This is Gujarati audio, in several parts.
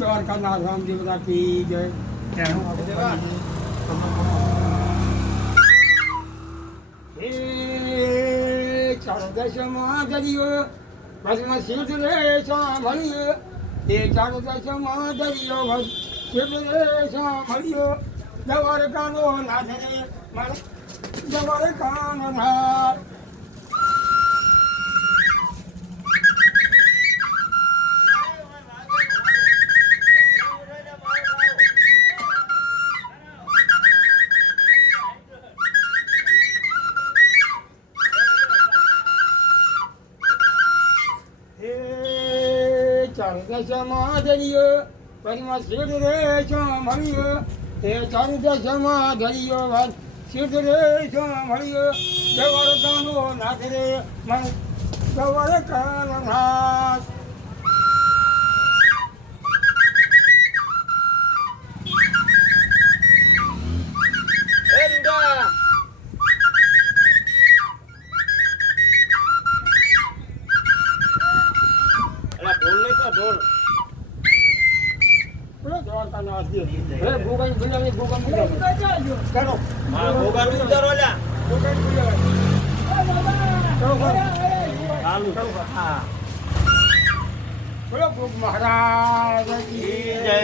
દ્વારકાનાથ રામજી બધા કી જય. હે ચાર દશમાં દરિયો ભજન સિદ્ધ રે સાંભળ્યો. એ ચાર દશમાં દરિયો સિદ્ધ રે સાંભળ્યો. દ્વારકાનો નાથ રે મારો દ્વારકાનો નાથ. ચાર દશમાં દરિયો પરિમાં સિદ્ધ રે સાંભળ્યો. એ ચાર દશમાં દરિયો સિદ્ધ રે સાંભળ્યો. દ્વારકાનો નાથ રે મારો દ્વારકાનો નાથ. દ્વારકાનાથ હે ભોગન ગુલાબી ભોગન ગુલાબી કરો. હા ભોગન ઉતારો લ્યા. ભોગન ગુલાબી કરો ચાલુ હા. બોલો ભોગ મહારાજ કી જય.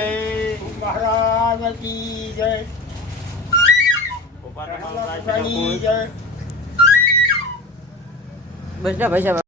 ભોગ મહારાજ કી જય. ઉપાડવાનો જય. બસ જા ભાઈ સાહેબ.